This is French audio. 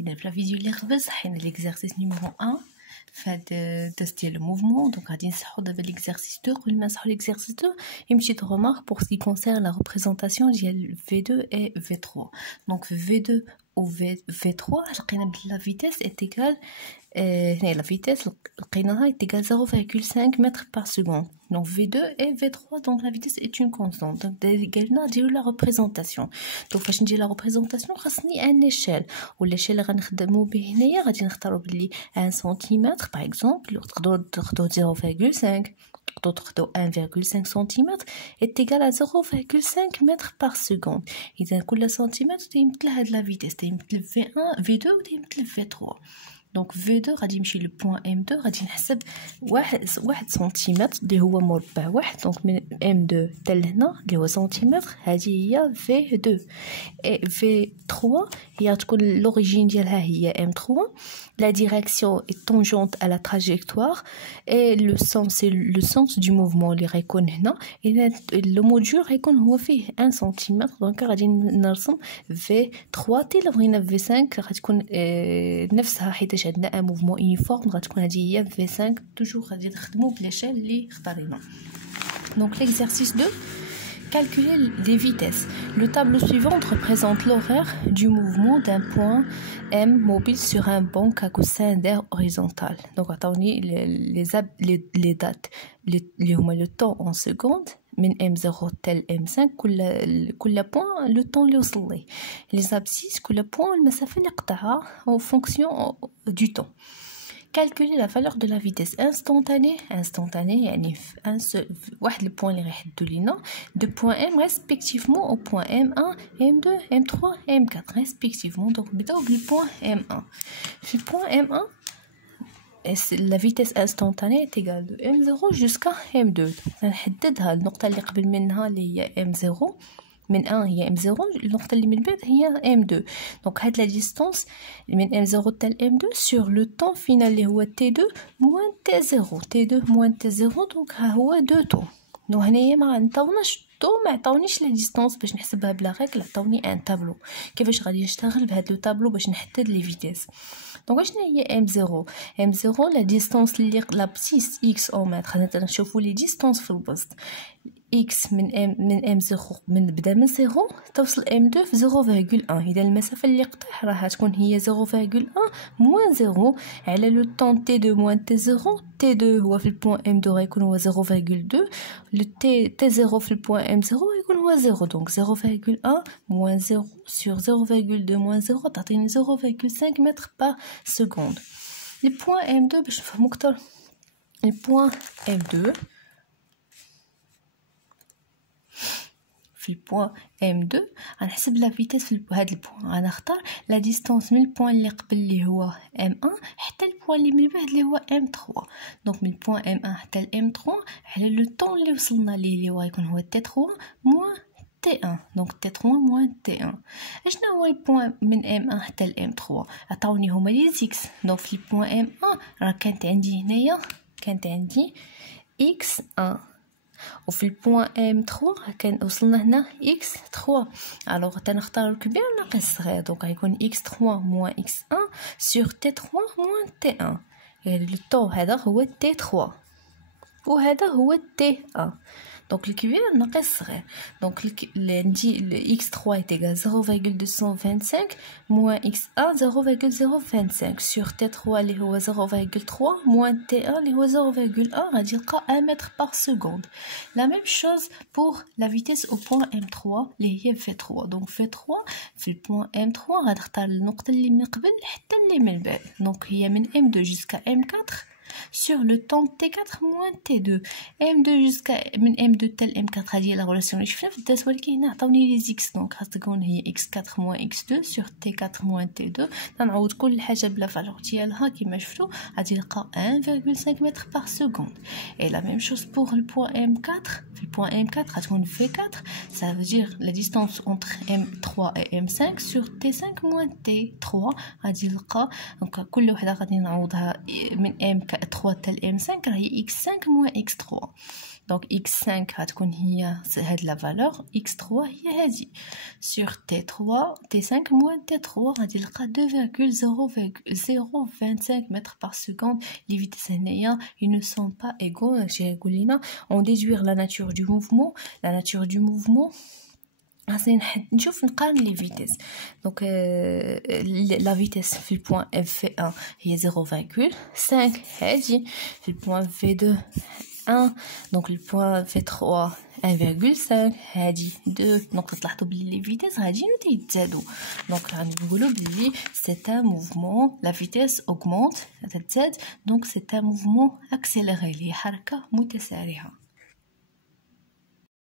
إذا في الفيديو اللي قبل صحينا ليكزارسيس نيميرو 1 فهاد التست ديال الموفمون. دونك غادي نصحو دابا ليكزارسيس 2. قبل ما نصحو ليكزارسيس 2 une petite remarque pour ce qui concerne la représentation ديال V2 et V3. donc V2 و V3 لقينا بلي لا فيتيس est égal هنا لا فيتيس لقيناها est égal 0,5 mètres par seconde. donc V2 et V3 donc la vitesse est une constante. donc قالنا نديرو لا ريبريزونطاسيون. donc فاش ندير لا ريبريزونطاسيون خاصني ان ايشيل والاشيل اللي غنخدمو به هنايا غادي نختارو بلي 1 سنتيمتر باغ اكزومبل. تقدروا تاخدو 0,5 تاخدو 1,5 سنتيمتر est égal à 0,5 mètres par seconde. اذا كل سنتيمتر تيمثل هاد لا فيتيس تيمثل V1 V2 وتيمثل V3. donc V2 غادي نمشي لو بوين M2 غادي نحسب واحد سنتيمتر اللي هو مربع واحد. دونك من M2 حتى لهنا اللي هو سنتيمتر هذه هي V2 et V3 هي تكون لوريجين ديالها هي M3. la direction est tangente à la trajectoire et le sens c'est le sens du mouvement اللي غيكون هنا. اذا لو موديول غيكون هو فيه 1 سنتيمتر. دونك غادي نرسم V3 تي الا بغينا V5 غتكون نفسها حيت عندنا ان موفمون يونيفورم غتكون هذه هي V5. توجور غادي نخدمو بلاشال اللي اختارينا. donc l'exercice 2 calculer les vitesses. Le tableau suivant représente l'horaire du mouvement d'un point M mobile sur un banc à coussin d'air horizontal. donc عطاوني les dates اللي هما le temps en secondes من M0 تل M5 كل بوين لو طون اللي وصل ليه. لي زابسيس كل بوين المسافه اللي قطعها en fonction du temps. calculer la valeur de la vitesse instantanée يعني في واحد البوين اللي غيحدوا لينا de point M respectivement au point M1 M2 M3 M4 respectivement. donc نبداو بالبوين M1. في البوين M1 la vitesse instantanée est égale de M0 jusqu'à M2. نحددها النقطة اللي قبل منها اللي هي M0 من 1 هي M0 النقطة اللي من بعد هي M2. donc هاد لا ديستانس من M0 حتى M2 sur le temps final اللي هو T2 moins T0 T2 moins T0. donc ها هو 2 طو. donc هنايا ما عطاوناش طو ما عطاونيش لا ديستانس باش نحسبها بلا ريغل. عطاوني ان تابلو. كيفاش غادي نشتغل بهاد لو تابلو باش نحدد لي فيتيس. دونك شنو هي M0 لا ديستانس اللي لابسيس x او متر. حنا نشوفوا لي ديستانس في البسط x من M0 من بدا من 0 توصل M2 في 0,1. اذا المسافه اللي قطع راح تكون هي 0,1 moins 0 على لو طون T2 moins T0. T2 هو في البوين M2 غيكون هو 0,2 لو T0 في البوين M0 غيكون هو 0. donc 0,1 moins 0 sur 0,2 moins 0 تعطيني 0,5 متر par seconde. البوين M2 باش نفهمو اكثر البوين M2 في البوين M2 غنحسب لا فيتيس في هذا البوين. غنختار لا ديستانس من البوين اللي قبل اللي هو M1 حتى البوين اللي من بعد اللي هو M3. دونك من البوين M1 حتى M3 على لو طون اللي وصلنا ليه اللي هو يكون هو T3 moins T1. donc T3 moins T1. اشنا هو البوين من M1 حتى M3 عطاوني هما لي زيكس. دونك في البوين M1 راه كانت عندي x1 وفي البوين M3 كان وصلنا هنا x3. الوغ تنختار الكبير ناقص الصغير. دونك غيكون x3 moins x1 sur t3 moins t1. يعني لو طو هذا هو t3 وهذا هو t1. دونك الكبير ناقص الصغير. دونك عندي x3 est égal 0,225 moins x1 0,025 sur t3 اللي هو 0,3 moins t1 اللي هو 0,1. غادي نلقى 1 متر par seconde. la même chose pour la vitesse au point M3 اللي هي V3. donc V3 في البوين M3 غنختار النقطة اللي من قبل حتى اللي من بعد. دونك هي من M2 jusqu'à M4 sur le temps T4 moins T2. M2 jusqu'à من M2 حتى M4 هذه لا ريلاسيون اللي شفنا في الدرس ولكن هنا عطاوني لي زيكس. دونك غتكون هي x4 moins x2 sur T4 moins T2. نعوض كل حاجه بلا فالور ديالها كما شفتوا غادي نلقى 1,5 متر par seconde. et la même chose pour le point M4. في البوين M4 غتكون V4 ça veut dire la distance entre M3 et M5 sur T5 moins T3. غادي نلقى دونك كل وحده غادي نعوضها من M3 حتى M5 راهي x5 moins x3. Donc x5 غتكون هي هاد لا فالور x3 هي هادي sur t3 t5 moins t3 غادي نلقى 2,025 mètres par seconde. Les vitesses هنايا ils ne sont pas égaux. يقول لنا on déduire la nature du mouvement. La nature du mouvement نشوف نقارن لي فيتيس. دونك لا فيتيس في البوين اف 1 هي 0,5 هادي في البوين في 2 1 دونك البوين في 3 1,5 هادي 2. دونك تلاحظوا بلي لي فيتيس غاديين وتيتزادوا. دونك غادي نقولوا بلي سي ان موفمون لا فيتيس اوغمونت تتزاد. دونك سي ان موفمون اكسيليري اللي هي حركه متسارعه.